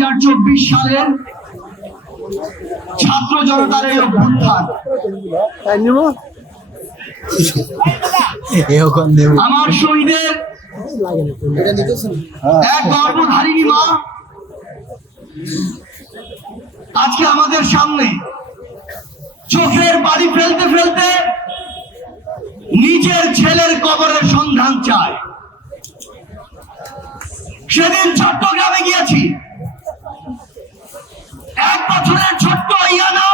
2024 সালের ছাত্র জনতার এই অভ্যুত্থান আমার শহীদের এক গর্ভধারিণী মা আজকে আমাদের সামনে চোখের পানি ফেলতে ফেলতে নিজের ছেলের কবরের সন্ধান চায়। সেদিন চট্টগ্রামে গিয়েছি, 1 বছরের ছোট্ট ইয়ানা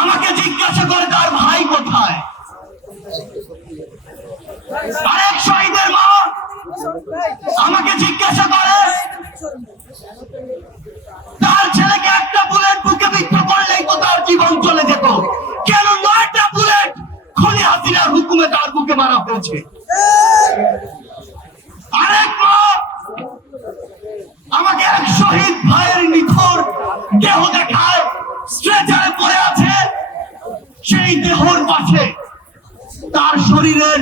আমাকে জিজ্ঞাসা করে তার ভাই কোথায়। আরেক শহীদের মা আমাকে জিজ্ঞাসা করে তার ছেলেকে একটা বুলেট বুকে বিদ্ধ করলেই তো তার জীবন চলে যেত, কেন 9টা বুলেট খুনি হাসিনার হুকুমে তার বুকে মারা হয়েছে। আরেক মা আমাকে এক শহীদ ভাইয়ের নিথর দেহ দেখায়, স্ট্রেচারে পড়ে আছে, সেই দেহর পাশে তার শরীরের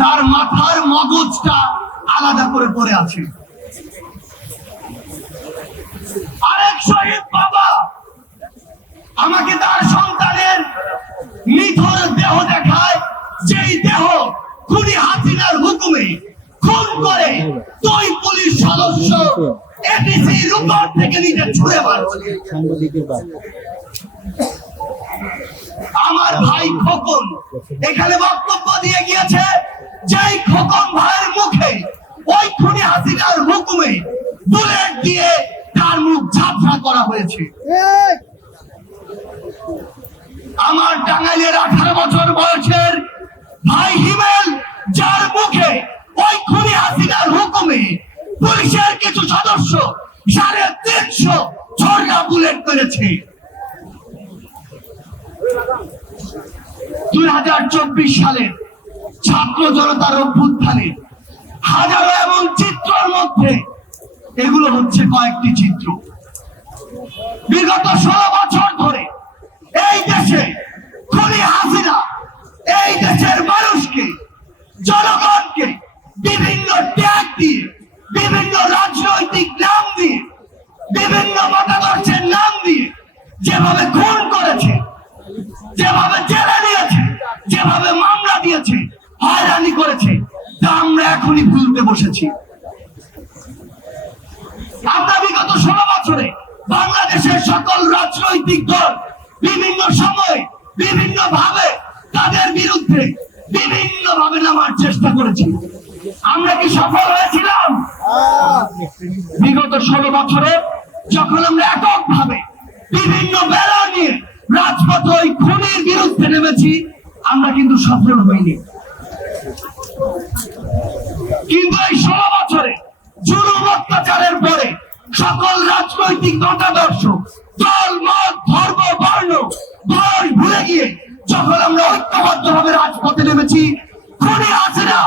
তার মাথার মগজটা আলাদা করে পড়ে আছে। আরেক শহীদ বাবা আমাকে তার সন্তানের নিথর দেহ দেখায়, যেই দেহ খুনি হাসিনার হুকুমে খুন করে 2 পুলিশ সদস্য এটিসির উপর থেকে নিচে ছুঁড়ে মারছে। আমার ভাই খোকন এখানে বক্তব্য দিয়ে গিয়েছে, যেই খোকন ভাইয়ের মুখে ওই খুনি হাসিনার হুকুমে বুলেট দিয়ে তার মুখ ঝাপসা করা হয়েছে। আমার টাঙ্গাইলের 18 বছর বয়সের ভাই হিমেল, যার মুখে ওই খুনি হাসিনার হুকুমে পুলিশের কিছু সদস্য 350 ছোড়া বুলেট করেছে। 2024 সালের ছাত্র জনতার অভ্যুত্থানে হাজারো এমন চিত্রের মধ্যে এগুলো হচ্ছে কয়েকটি চিত্র। বিগত 16 বছর ধরে এই দেশে খুনি হাসিনা এই দেশের মানুষকে, জনগণকে বিভিন্ন ট্যাগ দিয়ে, বিভিন্ন রাজনৈতিক নাম দিয়ে, বিভিন্ন মতাদর্শের নাম দিয়ে যেভাবে খুন করেছে, যেভাবে জেলে দিয়েছে, যেভাবে মামলা দিয়েছে, হয়রানি করেছে, তা আমরা এখনই ভুলতে বসেছি। আমরা বিগত 16 বছরে বাংলাদেশের সকল রাজনৈতিক দল বিভিন্ন সময় বিভিন্ন ভাবে তাদের বিরুদ্ধে বিভিন্ন ভাবে নামার চেষ্টা করেছি। আমরা কি সফল হয়েছিলাম? বিগত 16 বছরে যখন আমরা এককভাবে বিভিন্ন বেলা নিয়ে রাজপথে ওই খুনির বিরুদ্ধে নেমেছি, আমরা কিন্তু সফল হইনি। কিন্তু এই 16 বছরে জুলুম অত্যাচারের পরে সকল রাজনৈতিক মতাদর্শ, দল, মত, ধর্ম, বর্ণ, বয়স ভুলে গিয়ে যখন আমরা ঐক্যবদ্ধভাবে রাজপথে নেমেছি, খুনি হাসিনা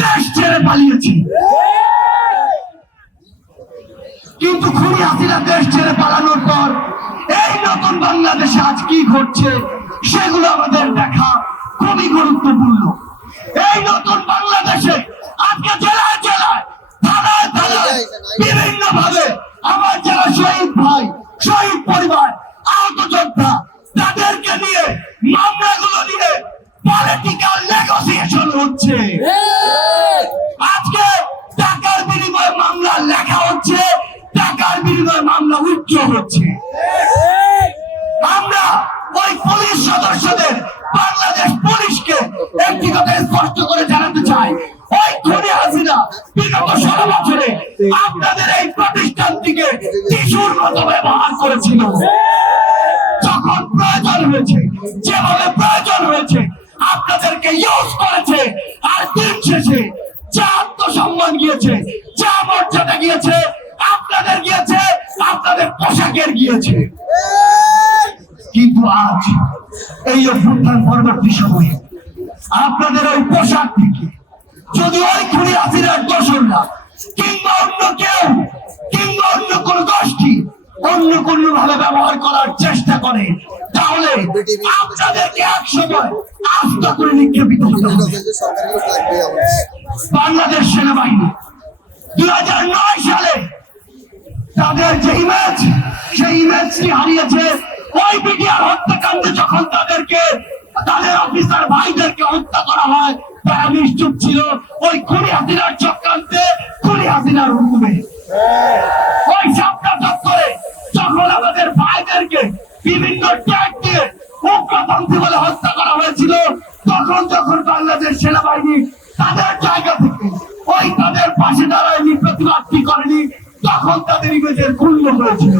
দেশ ছেড়ে পালিয়েছি। কিন্তু খুনি হাসিনা দেশ ছেড়ে পালানোর পর এই নতুন বাংলাদেশে আজ কি ঘটছে সেগুলো আমাদের দেখা খুবই গুরুত্বপূর্ণ। এই নতুন বাংলাদেশে আজকে জেলায় জেলায়, থানায় থানায় বিভিন্ন ভাবে আমার যারা শহীদ ভাই, শহীদ পরিবার, আহত যোদ্ধা, তাদেরকে নিয়ে মামলাগুলো নিয়ে পলিটিক্যাল নেগোসিয়েশন হচ্ছে। আজকে টাকার বিনিময়ে মামলা লেখা হচ্ছে, টাকার বিনিময়ে মামলা উচ্চ হচ্ছে। আমরা ওই পুলিশ সদস্যদের, বাংলাদেশ পুলিশকে একটি কথা স্পষ্ট করে জানাতে চাই, ওই খুনি হাসিনা বিগত 16 বছরে আপনাদের এই প্রতিষ্ঠানটিকে টিস্যুর মতো ব্যবহার করেছিল। যখন প্রয়োজন হয়েছে, যেভাবে প্রয়োজন হয়েছে, আপনাদেরকে ইউজ করেছে। আর দিন শেষে যা আত্মসম্মান গিয়েছে, যা মর্যাদা গিয়েছে, আপনাদের গিয়েছে, আপনাদের পোশাকের গিয়েছে। কিন্তু আজ এই অভ্যুত্থান পরবর্তী সময়ে আপনাদের ওই পোশাক থেকে যদি ওই খুনি হাসিনার দোসররা কিংবা অন্য কেউ কিংবা অন্য কোন গোষ্ঠী অন্য কোন ভাবে ব্যবহার করার চেষ্টা করে, তাহলে আপনাদেরকে এক সময় আস্ত করে নিক্ষেপিত হতে হবে। বাংলাদেশ সেনাবাহিনী 2009 সালে তাদের যে ইমেজ, সেই ইমেজটি হারিয়েছে। ওই বিডিআর হত্যাকাণ্ডে যখন তাদের অফিসার ভাইদেরকে হত্যা করা হয়, তারা নিশ্চুপ ছিল ওই খুনি হাসিনার চক্রান্তে, খুনি হাসিনার হুকুমে। ওই সাপটা চক্করে যখন আমাদের ভাইদেরকে বিভিন্ন ট্যাগ দিয়ে উগ্রপন্থী বলে হত্যা করা হয়েছিল, যখন বাংলাদেশ সেনাবাহিনী তাদের জায়গা থেকে ওই তাদের পাশে দাঁড়ায়নি, প্রতিবাদটি করেনি, তখন তাদের ইমেজের ক্ষুণ্ণ হয়েছিল।